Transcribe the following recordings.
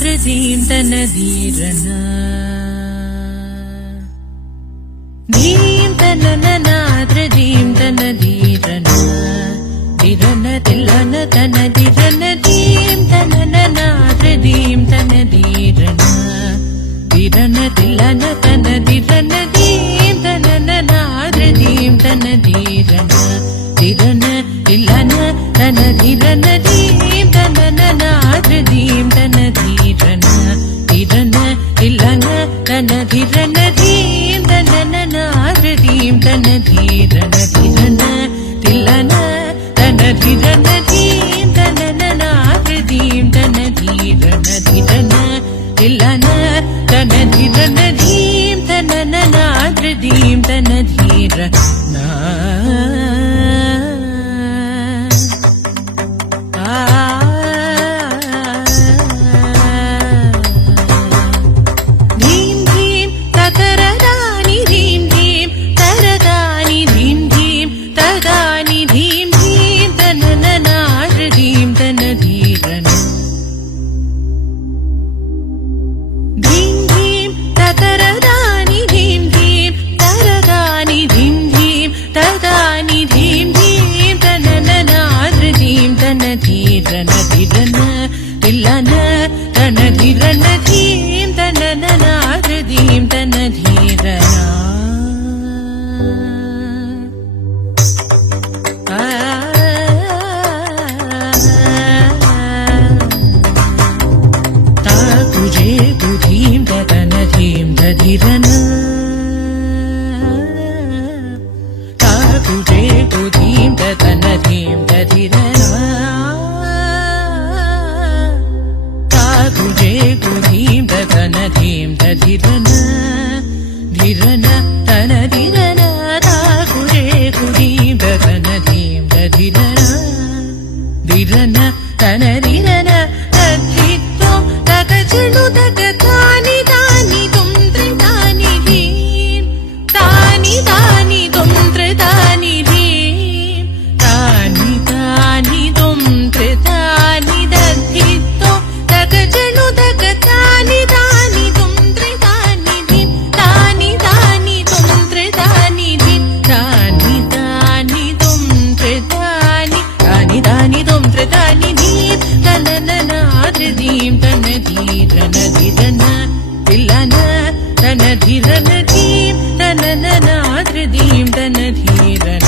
ధీం తన ధీరన ధీం తన ధీం తన ధీరన ధీరన తిల్లన తన ధీరన ధీం తన ధీం తన ధీరన ధీరన తిల్లన తన ధీరన ధీం తన ధీం తన ధీరన ధీరన తిల్లన తన ధీరన ధీం తన ధీం తన ధీరన ధీరన తిల్లన తన ధీరన ధీం తన ధీం తన ధీరన ధీరన తిల్లన తన ధీరన ధీం తన ధీం తన ధీరన ధీరన తిల్లన తన ధీరన ధీం తన ధీం తన ధీరన తిల్లన తన ధీరన ధీం తన ధీం తన ధీరన తుజే ధీం తన ధీం ధీరన తుజే ధీం తన ధీం ధీరన तुझे धीम तन धीम धीरन धीरन तन धीरन तुझे धीम तन धीम धीरन धीरन तन धीरन तद्धित्तो तगचनु तगतानि तानि तुम त्रितानि धीम तानि तानि तुम त्रितानि धीम तानि तानि तुम त्रितानि दद्धित्तो तगचनु तगतानि तानि तुम त्रितानि धीम तानि तानि तुम त्रितानि धीम तानि तानि तुम त्रितानि तानि तानि तुम त्रितानि धीम तन धीम तन धीरन धीरन तिल्लन तन धीरन धीम तन धीम तन धीरन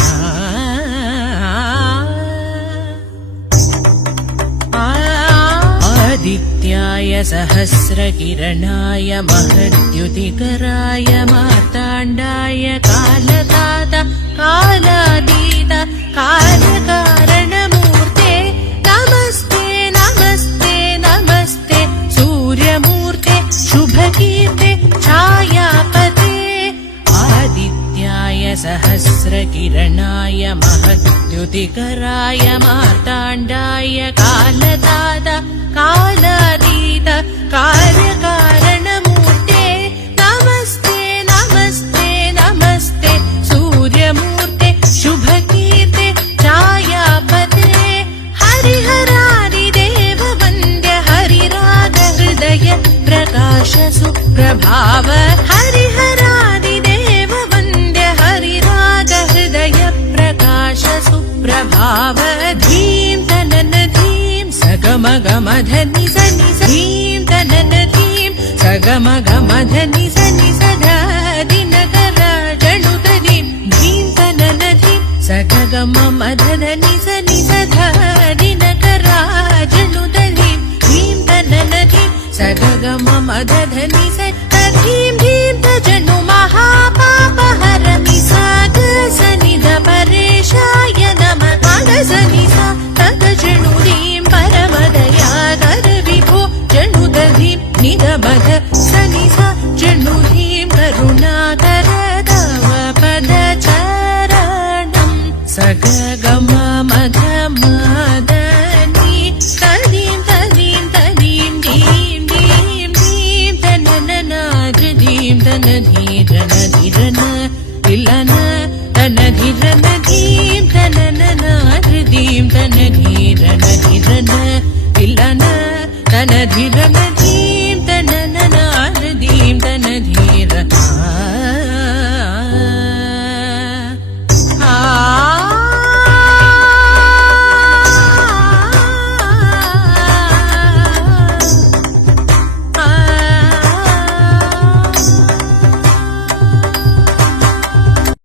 आदित्याय सहस्रकिरणाय महद्युतिकराय मार्ताण्डाय कालदाता कालातीत कार्यकारणमूर्ते नमस्ते नमस्ते नमस्ते सूर्यमूर्ते शुभकीर्ते छायापते आदित्याय सहस्रकिरणाय महद्युतिकराय मार्ताण्डाय कालदाता कालातीत कार्यकारणमूर्ते नमस्ते नमस्ते नमस्ते सूर्यमूर्ते शुभकीर्ते छायापते हरिहरादिदेव वन्द्य हरिरागहृदय प्रकाश सुप्रभाव हरिहरादिदेव वन्द्य हरिरागहृदय प्रकाश सुप्रभाव धीं तनन धीं सगमगमधनि सनि धीं तनन धीं सगमगमधनि सनि सधादिनकराजनुत धीं धीं तनन धीं सगममधनि सनि सधादिनकराजनुत धीं धीं तनन धीं सगममधनि सनि